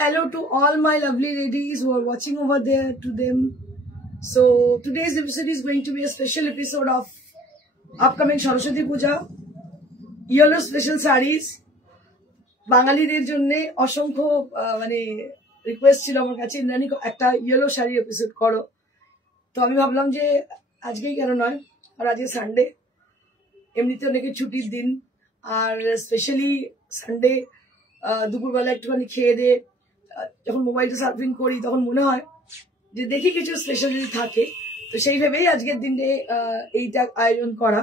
Hello to all my lovely ladies who are watching over there, to them. So today's episode is going to be a special episode of upcoming Saraswati Puja. Yellow special sarees. বাঙালিদের জন্য অসংখ্য মানে request ছিল আমার কাছে ইন্দ্রাণী একটা yellow sari episode করো। তো আমি ভাবলাম যে আজকেই কেন নয়, আর আজকে সানডে, এমনিতে অনেকে ছুটির দিন, আর স্পেশালি সানডে দুপুরবেলা একটুখানি খেয়ে দিয়ে যখন মোবাইলটা সার্ফিং করি তখন মনে হয় যে দেখি কিছু স্পেশাল যদি থাকে। তো সেই ভেবেই আজকের দিনে এইটা আয়োজন করা।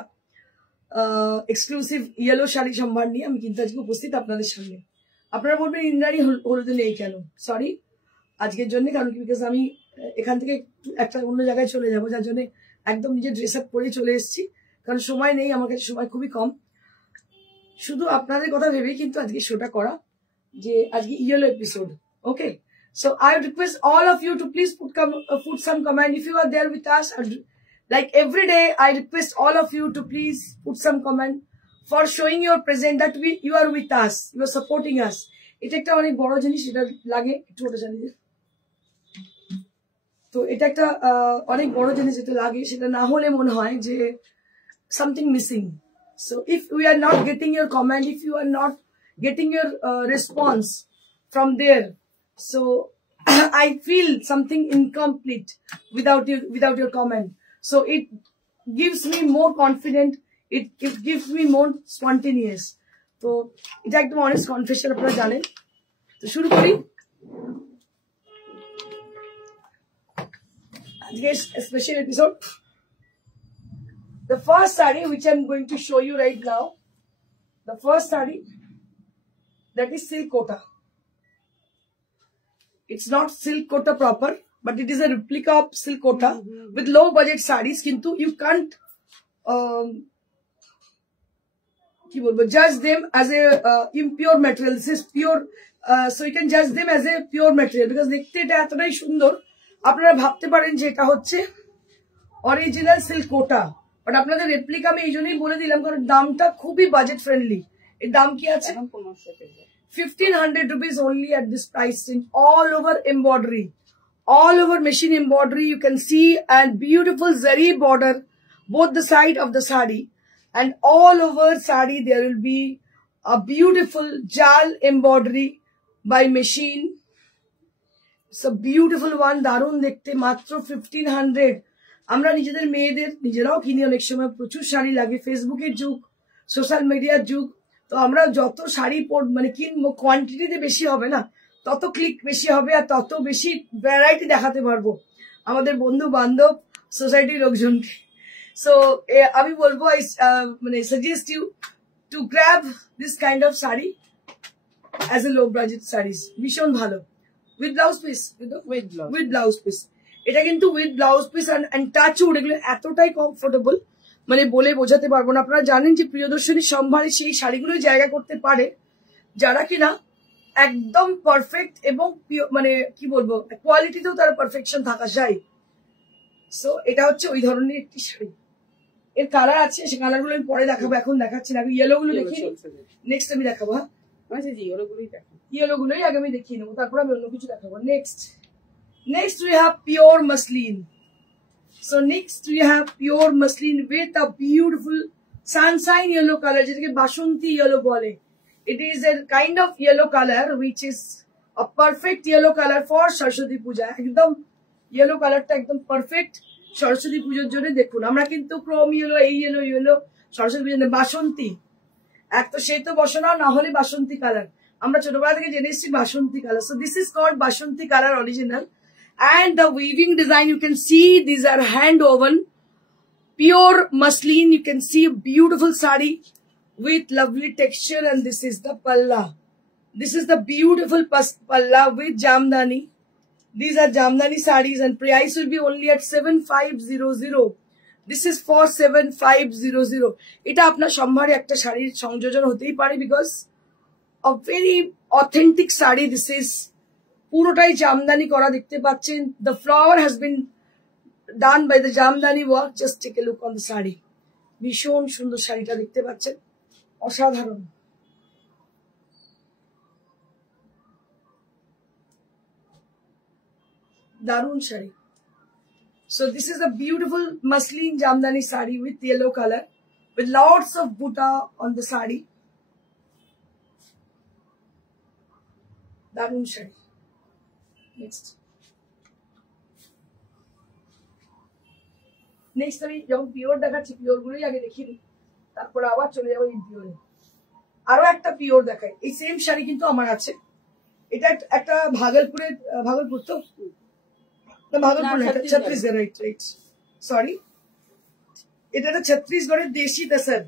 এক্সক্লুসিভ ইয়েলো শাড়ি সম্ভার নিয়ে আমি কিন্তু আজকে উপস্থিত আপনাদের সামনে। আপনারা বলবেন ইন্দ্রাণী হলুদে নেই কেন? সরি, আজকের জন্য, কারণ কি বিকজ আমি এখান থেকে একটা অন্য জায়গায় চলে যাবো, যার জন্য একদম নিজের ড্রেস আপ করে চলে এসেছি, কারণ সময় নেই আমার কাছে, সময় খুবই কম। শুধু আপনাদের কথা ভেবেই কিন্তু আজকে শোটা করা, যে আজকে yellow episode. Okay, so I request all of you to please put some comment if you are there with us. Like every day, I request all of you to please put some comment for showing your presence that you are with us, you are supporting us. এটা একটা অনেক বড় জিনিস, এটা লাগে একটু ওটা জানি যে, তো এটা একটা অনেক বড় জিনিস, এটা লাগে, সেটা না হলে মনে হয় যে something missing. So if we are not getting your comment, if you are not getting your response from there, so I feel something incomplete without your comment. So it gives me more confident, it gives me more spontaneous. So এটা একদম honest confession, আপনারা জানেন। তো শুরু করি আজকের special episode. The first saree which I'm going to show you right now, the first saree, that is silk kota. It's not silk kota proper, but it is a replica of silk kota with low budget sarees. Kintu you can't judge them as a impure material. This is pure, so you can judge them as a pure material because দেখতে এটা এতটাই সুন্দর আপনারা ভাবতে পারেন যে এটা হচ্ছে অরিজিনাল সিল্ক কোটা, বাট আপনাদের রেপ্লিকা আমি এই জন্যই বলে দিলাম কারণ দামটা খুবই বাজেট ফ্রেন্ডলি। এর দাম কি আছে? 1500 rupees only at this price range. All over embroidery, all over machine embroidery. You can see a beautiful zari border both the side of the sari, and all over sari there will be a beautiful jal embroidery by machine. It's a beautiful one. দারুণ দেখতে, মাত্র 1500। আমরা নিজেদের মেয়েদের নিজেরাও কিনি অনেক সময়, প্রচুর শাড়ি লাগে, ফেসবুকের যুগ, সোশ্যাল মিডিয়ার যুগ। তো আমরা যত শাড়ি মানে কিনবো, কোয়ান্টিটিতে বেশি হবে না, তত ক্লিক বেশি হবে আর তত বেশি ভ্যারাইটি দেখাতে পারবো আমাদের বন্ধু বান্ধব সোসাইটির লোকজনকে। সো আমি বলবো মানে suggest you to grab this kind of sari as a low budget saris, ভীষণ ভালো। With blouse piece, with blouse piece, এটা কিন্তু with blouse piece and touch wood, এগুলো এতটাই কমফোর্টেবল মানে বলে বোঝাতে পারবো না। আপনারা জানেন যে প্রিয়দর্শনী সম্ভারে সেই শাড়িগুলো জায়গা করতে পারে যারা কিনা একদম পারফেক্ট এবং মানে কি বলবো কোয়ালিটিতেও তারা পারফেকশন থাকা যায়। সো এটা হচ্ছে ওই ধরনের একটি শাড়ি। এর কালার আছে, সে কালার গুলো আমি পরে দেখাবো, এখন দেখাচ্ছি না। ইয়েলো গুলো দেখিয়ে নেক্সট আমি দেখাবো। হ্যাঁ, ইয়েলো গুলোই আগে আমি দেখিয়ে নেবো, তারপর আমি অন্য কিছু দেখাবো। Next we have pure muslin. So next we have pure muslin with a beautiful sunshine yellow color, যেটাকে বাসন্তী yellow বলে। It is a kind of yellow color which is a perfect yellow color for Saraswati পূজা। একদম yellow কালারটা একদম perfect Saraswati পুজোর জন্য। দেখুন আমরা কিন্তু ক্রোম ইয়েলো, এই ইয়েলো সরস্বতী পুজোর বাসন্তী, এক তো সেই তো বসনা, না হলে বাসন্তী কালার। আমরা ছোটবেলা থেকে জেনে এসেছি বাসন্তী colour. So this is called basanti colour original. And the weaving design, you can see these are hand woven pure muslin. You can see a beautiful sari with lovely texture, and this is the palla. This is the beautiful palla with jamdani. These are jamdani sarees and price will be only at 7500. This is for 7500. এটা আপনার সম্ভারে একটা শাড়ির সংযোজন হতেই পারে because a very authentic saree this is. পুরোটাই জামদানি করা দেখতে পাচ্ছেন। The flower has been done by the Jamdani work. Just take a look on the saree. ভীষণ সুন্দর শাড়িটা দেখতে পাচ্ছেন, অসাধারণ। Darun shari. So this is a beautiful muslin jamdani sari with yellow color, with lots of buta on the sari. Darun shari. Next. Next আমি যখন pure দেখাচ্ছি, pure গুলোই আগে দেখিয়ে দিই, তারপরে আবার চলে যাবো ইম্পিওরে। আরো একটা পিওর দেখাই। এই সেম শাড়ি কিন্তু আমার আছে। এটা একটা ভাগলপুর তো ভাগলপুর ছত্তিশগড়, রাইট সরি, এটা একটা ছত্তিশগড়ের দেশি তসর।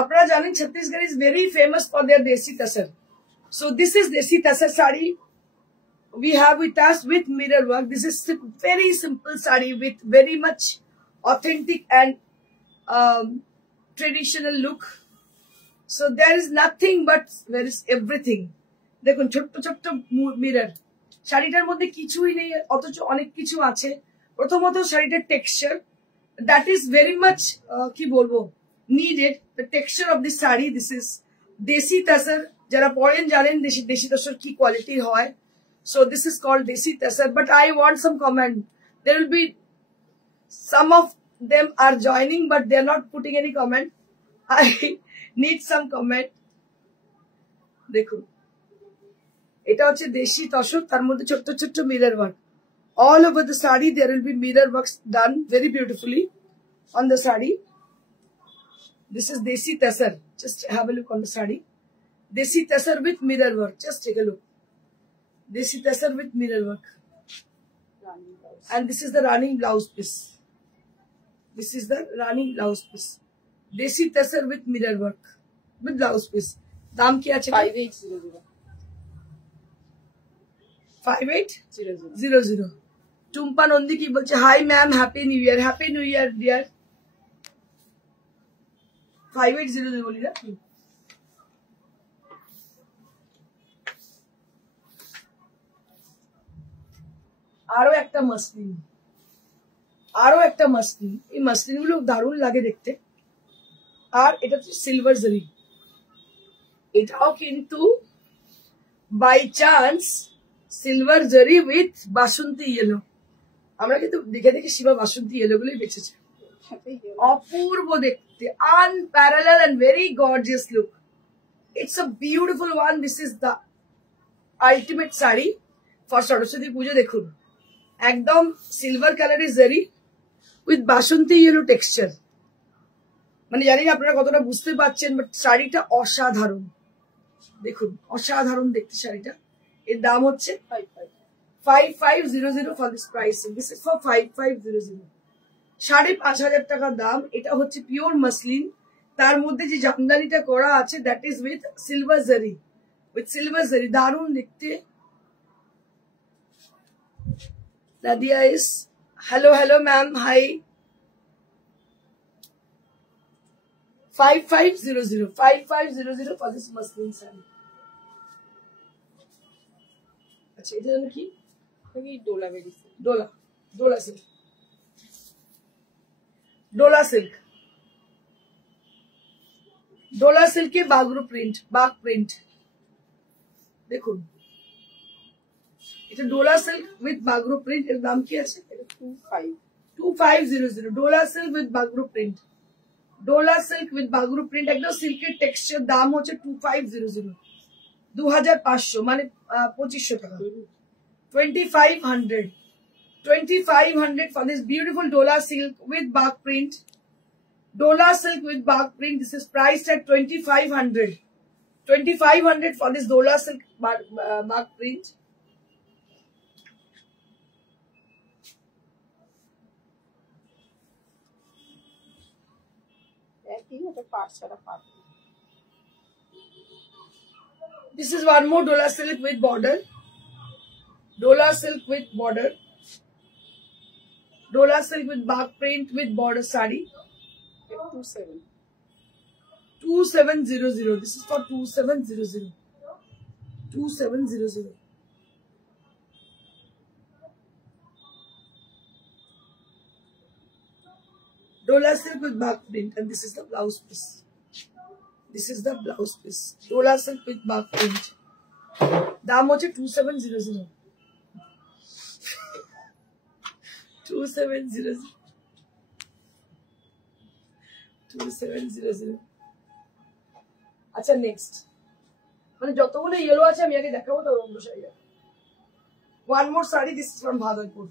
আপনারা জানেন Chhattisgarh is very famous for their দেশি তসর। সো দিস ইজ দেশি tussar sari we have with us with mirror work. This is very simple sari with very much authentic and traditional look. So there is nothing but there is everything. দেখুন ছোট্ট ছোট্ট mirror, শাড়িটার মধ্যে কিছুই নেই অথচ অনেক কিছু আছে। প্রথমত শাড়িটার texture, that is very much কি বলবো needed, the texture of this sari. This is দেশি তসর। যারা পরেন জানেন দেশি তসর কি কোয়ালিটি হয়। So this is called Desi Tasar, but I want some comment. There will be some of them are joining, but they are not putting any comment. I need some comment. দেখুন এটা হচ্ছে দেশি তসর, তার মধ্যে ছোট্ট ছোট্ট mirror work. All over the saree there will be mirror works done very beautifully on the saree. This is Desi Tasar. Just have a look on the saree. Desi Tasar with mirror work. Just take a look. Desi Tasar with mirror work. And this is the running blouse piece. This is the running blouse piece. Desi Tasar with mirror work. With blouse piece. Daam kya ache? 5800. 5800. Tumpa Nondi ki bolche, hi ma'am, happy new year. Happy new year dear. 5800 boli na. আরো একটা muslin, এই muslin গুলো দারুণ লাগে দেখতে। আর এটা হচ্ছে silver জারি, এটাও কিন্তু বাই চান্স সিলভার জারি উইথ বাসন্তী ইয়েলো। আমরা কিন্তু দেখে দেখে শিবা বাসন্তী ইয়েলো গুলোই বেঁচেছে। অপূর্ব দেখতে, unparallel and very gorgeous look. It's a beautiful one. This is the ultimate sari for Saraswati Puja. দেখুন একদম সিলভার কালারের জারি উইথ বাসন্তী ইয়েলো টেক্সচার। মানে জানি না আপনারা কতটা বুঝতে পারছেন, বাট শাড়িটা অসাধারণ। দেখুন অসাধারণ দেখতে শাড়িটা। এর দাম হচ্ছে 5500 for this pricing. This is for 5500, 5500 টাকা দাম। এটা হচ্ছে পিওর মাসলিন, তার মধ্যে যে জামদানিটা করা আছে দ্যাট ইজ উইথ সিলভার জারি, দারুণ দেখতে। Nadia is hello ma'am, hi. 5500 for this muslin saree. আচ্ছা এটা জানো কি? ডোলা বেরিয়েছে। Dola সিল্কে Bagru print, bug print. দেখুন এটা Dola silk with Bagru print. এর দাম কি আছে? 2500। Dola silk with Bagru print, একদম সিল্কের টেক্সচার। দাম হচ্ছে 2500, 2500 মানে 2500 টাকা। 2500 for this beautiful Dola silk with bark print. This is priced at 2500. 2500 for this Dola silk bark print. This is one more Dola silk with border. Dola silk with bark print with border sari. 2700. This is for 2700. 2700. Dola silk with bark print, and this is the blouse piece. Dola silk with bark print. দাম হচ্ছে 2700. 2700 2700 আচ্ছা next মানে যতগুলো yellow আছে আমি আগে দেখাবো তো অন্য sari one more sari this is from Bhagalpur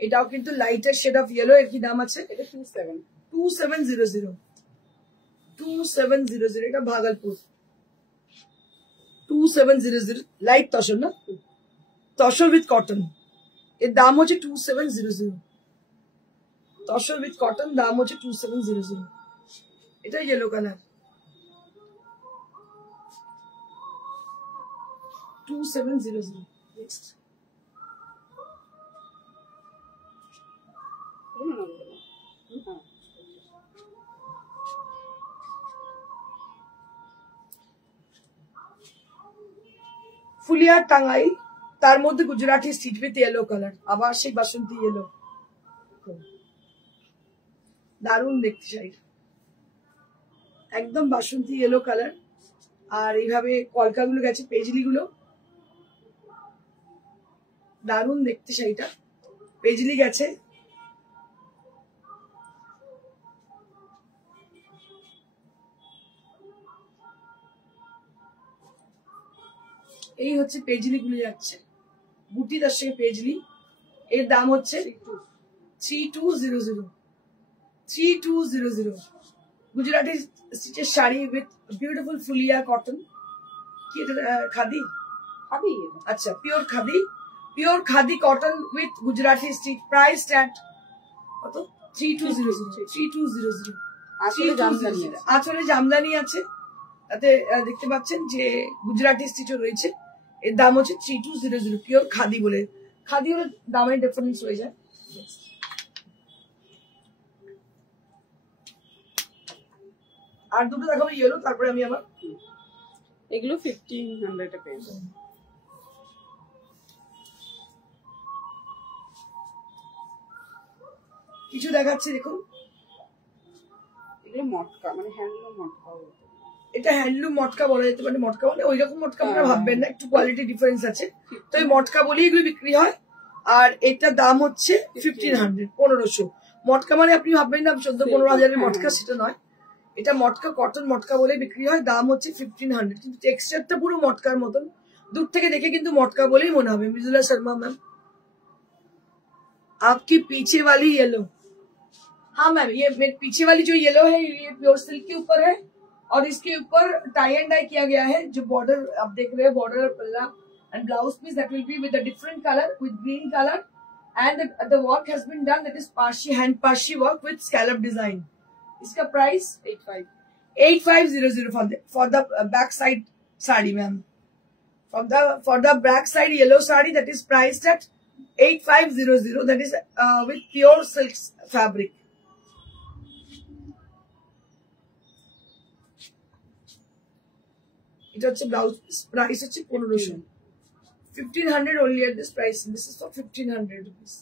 এটাও কিন্তু লাইটার শেড অফ ইয়েলো এর কি দাম আছে এটা 2700 2700 এটা ভাগলপুর 2700 লাইট তসর না তসর উইথ কটন এর দাম হচ্ছে 2700 তসর উইথ কটন দাম হচ্ছে 2700 এটা ইয়েলো কালার 2700 নেক্সট ফুলিয়ার টাঙ্গাই তার মধ্যে Gujarati stitch with yellow colour আবার সেই বাসন্তী ইয়েলো দারুণ দেখতে শাড়ি একদম বাসন্তী ইয়েলো কালার আর এইভাবে কলকাগুলো গেছে পেজলি গুলো দারুণ দেখতে শাড়িটা পেজলি গেছে এই হচ্ছে পেজলি গুলো যাচ্ছে বুটি তার সঙ্গে পেজলি এর দাম হচ্ছে 3200 3200 গুজরাটি স্টিচের sari with beautiful Phulia cotton কি এটা খাদি খাদি আচ্ছা pure khadi cotton with Gujarati stitch price at কত 3200 আঁচলে জামদানি আছে তাতে দেখতে পাচ্ছেন যে গুজরাটি স্টিচও রয়েছে এর দাম হচ্ছে 3200 পিওর খাদি বলে খাদি হলে দামের ডিফারেন্স হয়ে যায় আর দুটো দেখাবো ইয়েলো তারপরে আমি আবার এগুলো 1500 এ পেয়ে যাবেন কিছু দেখাচ্ছি দেখুন এগুলো মটকা মানে হ্যান্ডলুম মটকা এটা হ্যান্ডলুম মটকা বলা যেতে পারে মটকা মানে ওই রকম মটকা আপনারা ভাববেন না একটু কোয়ালিটি ডিফারেন্স আছে তো এই মটকা বলেই এগুলো বিক্রি হয় আর এটার দাম হচ্ছে 1500 মটকা মানে আপনি ভাববেন না 14-15 হাজারের মটকা সেটা নয় এটা মটকা কটন মটকা বলে বিক্রি হয় দাম হচ্ছে 1500 কিন্তু টেক্সচারটা পুরো মটকার মতন দূর থেকে দেখে কিন্তু মটকা বলেই মনে হবে মৃদুলা শর্মা मैम आपकी पीछे वाली येलो हाँ मैम ये पीछे वाली जो येलो है ये प्योर सिल्क के ऊपर है और इसके ऊपर टाई एंड डाई किया गया है जो बॉर्डर आप देख रहे हैं border palla and blouse piece that will be with a different colour with green colour and the work has been done that is Parsi hand Parsi work with scallop design इसका price 8500 for the back side sari ma'am for the back side yellow sari that is priced at 8500 that is with pure silk fabric এটা হচ্ছে blouse price হচ্ছে 1500 1500 only at this price this is for 1500 rupees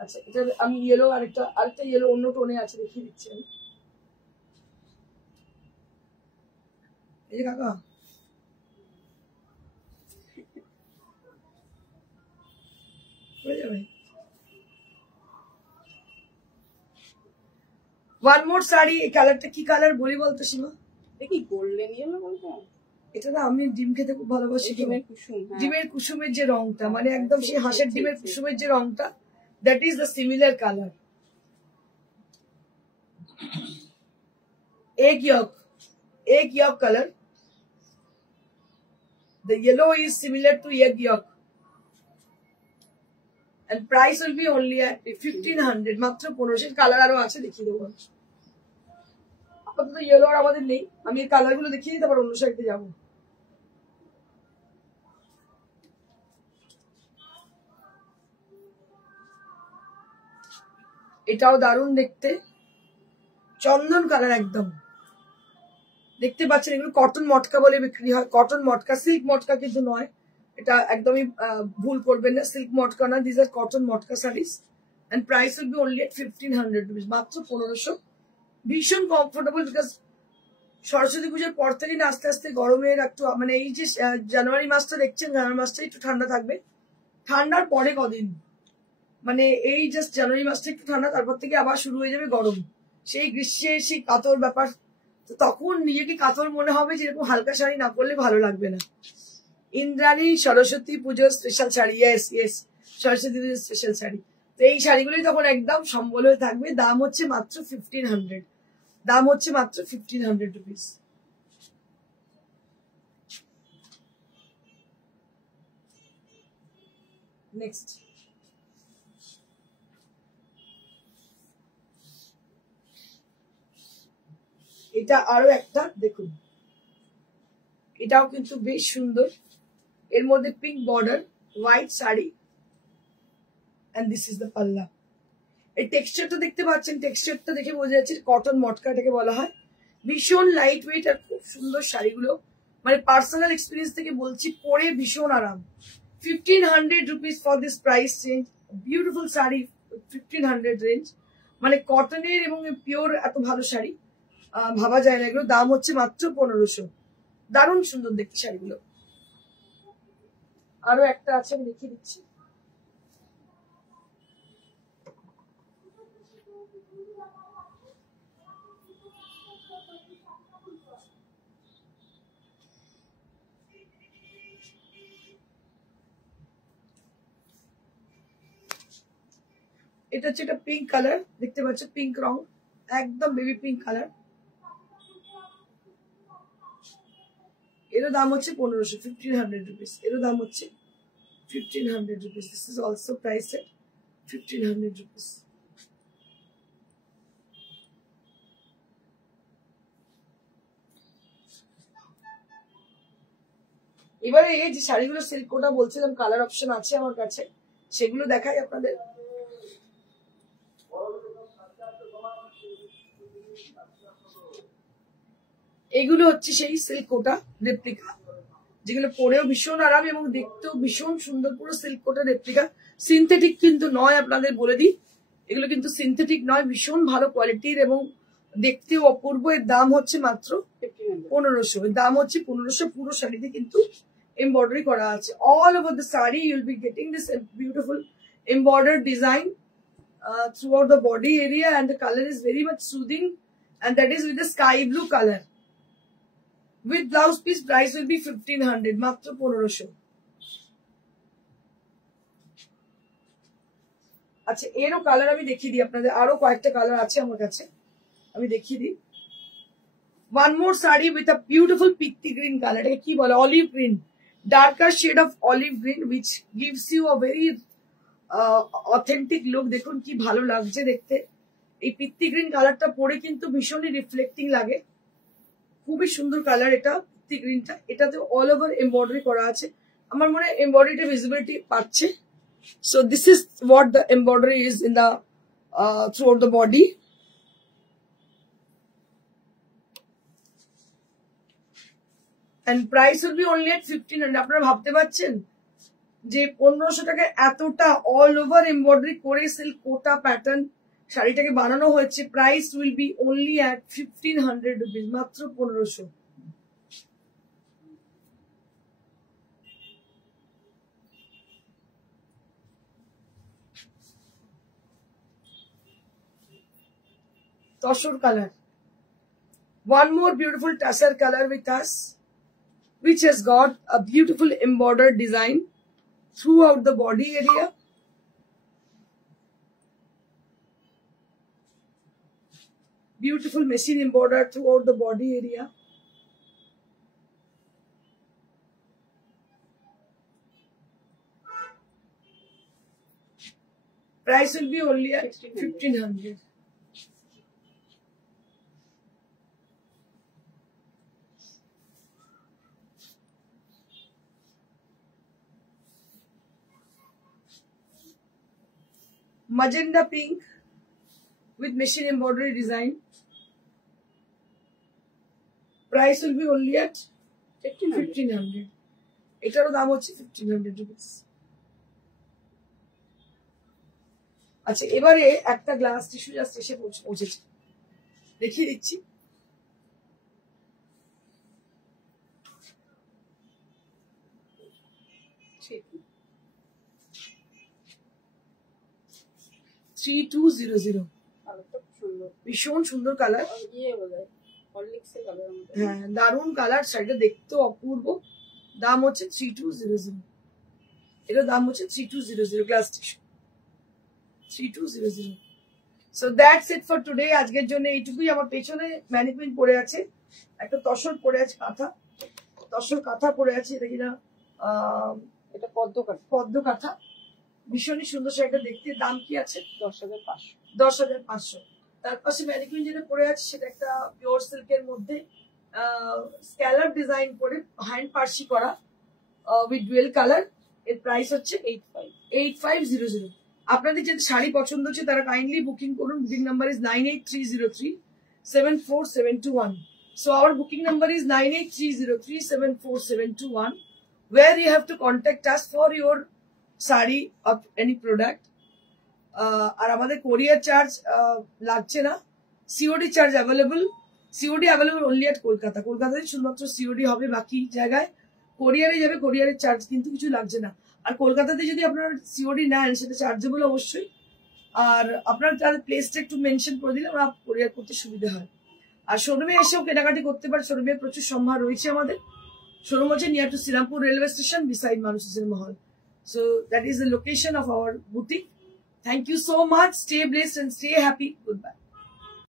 আচ্ছা এটা আমি yellow আরেকটা yellow অন্য টোনে আছে দেখিয়ে দিচ্ছি আমি এই যে কাকা হয়ে যাবে ওয়ান মোর শাড়ি এই কালারটা কি কালার বলি বলতো সীমা দেখি গোল্ডেন ইয়েলো বলবো এটা না আমি ডিম খেতে খুব ভালোবাসি ডিমের কুসুম ডিমের কুসুমের যে রংটা মানে একদম সেই হাঁসের ডিমের কুসুমের যে রংটা that is the similar color egg yolk color the yellow is similar to egg yolk and price will be only at 1500 মাত্র 1500 কালার আরো আছে দেখিয়ে দেবো আপাতত ইয়েলো আর আমাদের নেই আমি এই কালার গুলো দেখিয়ে দিই তারপর অন্য সাইডে যাবো এটাও দারুণ দেখতে চন্দন কালার একদম দেখতে পাচ্ছেন এগুলো কটন মটকা বলে বিক্রি হয় কটন মটকা সিল্ক মটকা কিন্তু নয় এটা একদমই ভুল করবেন না সিল্ক মটকা না this are cotton matka saris and price will be only at 1500 rupees মাত্র 1500 ভীষণ কমফোর্টেবল বিকজ সরস্বতী পুজোর পর থেকে না আস্তে আস্তে গরমের একটু মানে এই যে জানুয়ারি মাসটা দেখছেন, জানুয়ারি মাসটা একটু ঠান্ডা থাকবে। ঠান্ডার পরে কদিন মানে এই জাস্ট জানুয়ারি মাসটা একটু ঠান্ডা, তারপর থেকে আবার শুরু হয়ে যাবে গরম, সেই গ্রীষ্মের সেই কাতর ব্যাপার। তো তখন নিজেকে কাতর মনে হবে, যেরকম হালকা শাড়ি না পরলে ভালো লাগবে না। ইন্দ্রাণী সরস্বতী পুজোর special sari, yes yes, Saraswati পুজোর স্পেশাল শাড়ি। তো এই শাড়িগুলোই তখন একদম সম্বল হয়ে থাকবে। দাম হচ্ছে মাত্র 1500, দাম হচ্ছে মাত্র 1500 রুপিস। নেক্সট, এটা আরো একটা দেখুন, এটাও কিন্তু বেশ সুন্দর। এর মধ্যে pink border, white sari, and this is the palla. এই টেক্সচারটা দেখতে পাচ্ছেন, টেক্সচারটা দেখে বোঝা যাচ্ছে কটন মটকা এটাকে বলা হয়। ভীষণ লাইট ওয়েট আর খুব সুন্দর শাড়িগুলো, মানে পার্সোনাল এক্সপিরিয়েন্স থেকে বলছি, পরে ভীষণ আরাম। 1500 rupees for this price range, beautiful sari 1500 range, মানে কটনের এবং পিওর এত ভালো শাড়ি ভাবা যায় না। এগুলো দাম হচ্ছে মাত্র 1500। দারুণ সুন্দর দেখতে শাড়িগুলো। আরো একটা আছে, আমি দেখিয়ে দিচ্ছি। এটা হচ্ছে একটা পিঙ্ক কালার, দেখতে পাচ্ছ পিঙ্ক রং, একদম বেবি পিঙ্ক কালার। এর দাম হচ্ছে 1500, 1500 রুপিস। এর দাম হচ্ছে 1500 rupees. This is also priced 1500 rupees. এবারে এই যে শাড়িগুলো সিল্ক কোটা বলছিলাম, কালার অপশন আছে আমার কাছে, সেগুলো দেখাই আপনাদের। এগুলো হচ্ছে সেই সিল্ক কোটা রেপ্লিকা, যেগুলো পরেও ভীষণ আরাম এবং দেখতেও ভীষণ সুন্দর। পুরো সিল্ক কোটা রেপ্লিকা, সিনথেটিক কিন্তু নয়, আপনাদের বলে দিই, এগুলো কিন্তু সিনথেটিক নয়, ভীষণ ভালো কোয়ালিটির এবং দেখতেও অপূর্ব। এর দাম হচ্ছে মাত্র 1500। এর দাম হচ্ছে 1500। পুরো শাড়িতে কিন্তু এমব্রয়ডারি করা আছে। All over the sari you will be getting this beautiful embroidered design throughout the body area, and the color is very much soothing, and that is with the sky blue color. With blouse piece, price will be 1500, মাত্র 1500। আচ্ছা, এরও colour আমি দেখিয়ে দিই আপনাদের, আরো কয়েকটা colour আছে আমার কাছে, আমি দেখিয়ে দিই। One more saree with a beautiful pitti green color, এটাকে কি বলে, olive green, darker shade of olive green, which gives you a very authentic look. দেখুন কি ভালো লাগছে দেখতে। এই পিত্তি গ্রিন কালারটা পরে কিন্তু ভীষণই রিফ্লেক্টিং লাগে, খুবই সুন্দর কালার এটা পিত্তি গ্রিনটা। এটাতে অল ওভার এমব্রয়ডারি করা আছে, আমার মনে হয় এমব্রয়ডারিটা ভিজিবিলিটি পাচ্ছে। So this is what the embroidery is in the through out the body. And price will be only at 1500. আপনারা ভাবতে পারছেন যে 1500 টাকায় এতটা অল ওভার এমব্রয়ডারি করে সিল্ক কোটা প্যাটার্ন শাড়িটাকে বানানো হয়েছে। Price will be only at 1500 rupees, মাত্র 1500। Tussar colour, one more beautiful tussar color with us, which has got a beautiful embroidered design throughout the body area. Beautiful machine embroidered throughout the body area. Price will be only at 1500. Magenta pink with machine embroidery design. Price will be only at 1500. এটারও দাম হচ্ছে 1500 rupees. আচ্ছা, এবারে একটা glass tissue just এসে পৌঁছেছে, দেখিয়ে দিচ্ছি। 3200 কালারটা খুব সুন্দর, ভীষণ সুন্দর কালার। ইয়ে বোধহয় হরলিক্সের কালার আমাদের। হ্যাঁ দারুন কালার, শাড়িটা দেখতেও অপূর্ব। দাম হচ্ছে 3200, এটা দাম হচ্ছে 3200 glass tissue 3200। So that's it for today. আজকের জন্য এইটুকুই। আমার পেছনে ম্যানিকুইন পরে আছে, একটা তসর পরে আছে, কাঁথা তসর কাঁথা পরে আছে, এটা কিনা এটা পদ্ম কাঠ, পদ্ম কাঁথা, ভীষণই সুন্দর শাড়িটা দেখতে। দাম কি আছে? 10,500। 10,500। তার পাশে ম্যানিকুইন যেটা পরে আছে সেটা একটা পিওর সিল্কের মধ্যে স্ক্যালার ডিজাইন করে হ্যান্ড পার্সি করা উইথ ডুয়েল কালার। এর প্রাইস হচ্ছে 8500। আপনাদের যদি শাড়ি পছন্দ হচ্ছে তারা কাইন্ডলি বুকিং করুন। Booking number is 9830374721। So our booking number is 9830374721, where you have to contact us for your sari of any product. আর আমাদের কোরিয়ার চার্জ লাগছে না, COD charge available. COD available only at Kolkata. কলকাতায় শুধুমাত্র সিওডি হবে, বাকি জায়গায় কোরিয়ারে যাবে, কোরিয়ারের চার্জ কিন্তু কিছু লাগছে না। আর কলকাতাতে যদি আপনারা সিওডি নেন সেটা চার্জেবল অবশ্যই। আর আপনার তার প্লেসটা একটু মেনশন করে দিলে আমরা কোরিয়ার করতে সুবিধা হয়। আর শোরুমে এসেও কেনাকাটি করতে পারে, শোরুমে প্রচুর সম্ভার রয়েছে আমাদের। শোরুম হচ্ছে near to Shrirampur railway station, beside মানুষের মহল। So that is the location of our boutique. Thank you so much. Stay blessed and stay happy. Goodbye.